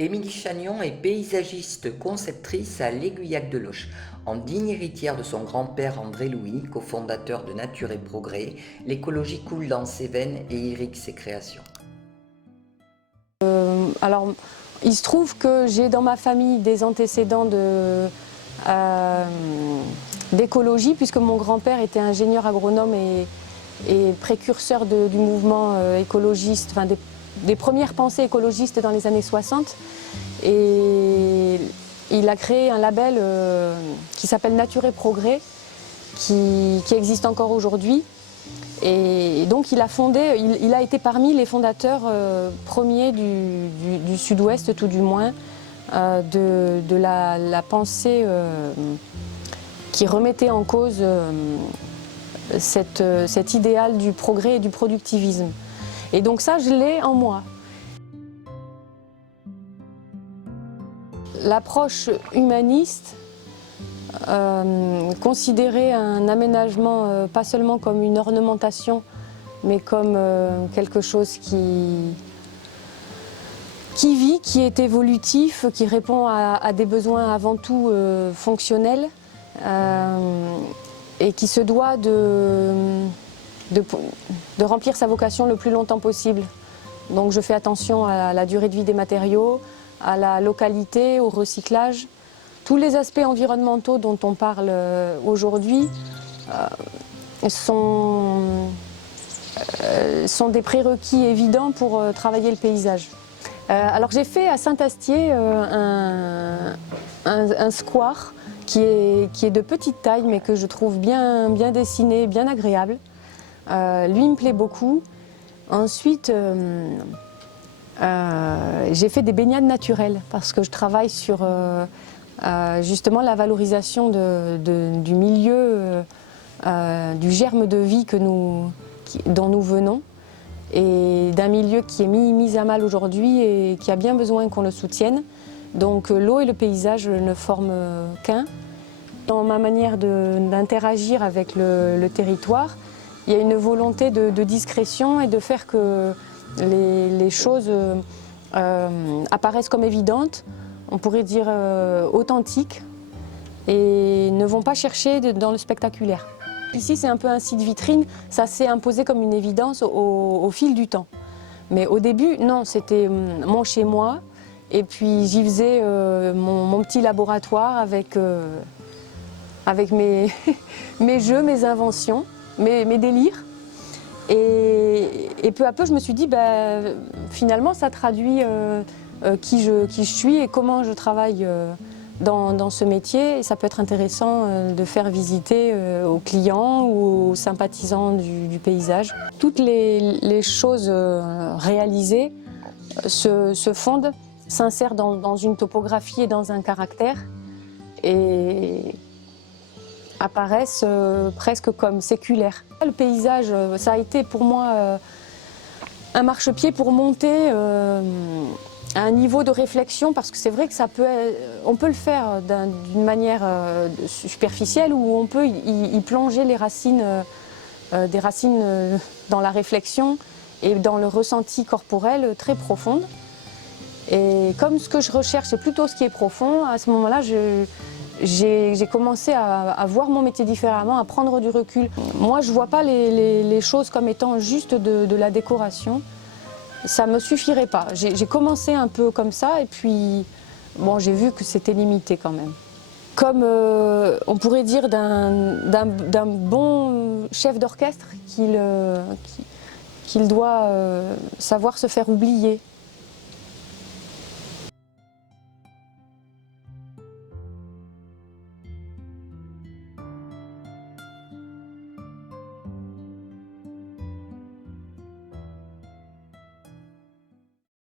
Émilie Chagnon est paysagiste conceptrice à l'Aiguillac de Loches. En digne héritière de son grand-père André Louis, cofondateur de Nature et Progrès, l'écologie coule dans ses veines et irrigue ses créations. Alors, il se trouve que j'ai dans ma famille des antécédents d'écologie, puisque mon grand-père était ingénieur agronome et précurseur du mouvement écologiste, enfin des premières pensées écologistes dans les années 60. Et il a créé un label qui s'appelle Nature et Progrès, qui existe encore aujourd'hui. Et donc il a été parmi les fondateurs premiers du Sud-Ouest, tout du moins, de la pensée qui remettait en cause cet idéal du progrès et du productivisme. Et donc ça, je l'ai en moi. L'approche humaniste considérer un aménagement pas seulement comme une ornementation, mais comme quelque chose qui vit, qui est évolutif, qui répond à des besoins avant tout fonctionnels et qui se doit de remplir sa vocation le plus longtemps possible. Donc je fais attention à la durée de vie des matériaux, à la localité, au recyclage. Tous les aspects environnementaux dont on parle aujourd'hui sont des prérequis évidents pour travailler le paysage. Alors j'ai fait à Saint-Astier un square qui est de petite taille mais que je trouve bien dessiné, bien agréable. Lui me plaît beaucoup. Ensuite, j'ai fait des baignades naturelles parce que je travaille sur justement la valorisation du milieu, du germe de vie dont nous venons et d'un milieu qui est mis à mal aujourd'hui et qui a bien besoin qu'on le soutienne. Donc l'eau et le paysage ne forment qu'un. Dans ma manière d'interagir avec le territoire, il y a une volonté de discrétion et de faire que les choses apparaissent comme évidentes, on pourrait dire authentiques, et ne vont pas chercher dans le spectaculaire. Ici c'est un peu un site vitrine, ça s'est imposé comme une évidence au fil du temps. Mais au début, non, c'était mon chez-moi, et puis j'y faisais mon petit laboratoire avec mes, mes jeux, mes inventions, mes délires. Et peu à peu, je me suis dit, finalement, ça traduit qui je suis et comment je travaille dans ce métier. Et ça peut être intéressant de faire visiter aux clients ou aux sympathisants du paysage. Toutes les choses réalisées se fondent, s'insèrent dans une topographie et dans un caractère et apparaissent presque comme séculaires. Le paysage, ça a été pour moi un marchepied pour monter à un niveau de réflexion, parce que c'est vrai que on peut le faire d'une manière superficielle ou on peut y plonger les racines, des racines dans la réflexion et dans le ressenti corporel très profonde. Et comme ce que je recherche c'est plutôt ce qui est profond, à ce moment-là j'ai commencé à voir mon métier différemment, à prendre du recul. Moi, je ne vois pas les choses comme étant juste de la décoration. Ça ne me suffirait pas. J'ai commencé un peu comme ça et puis bon, j'ai vu que c'était limité quand même. Comme on pourrait dire d'un bon chef d'orchestre qu'il doit savoir se faire oublier.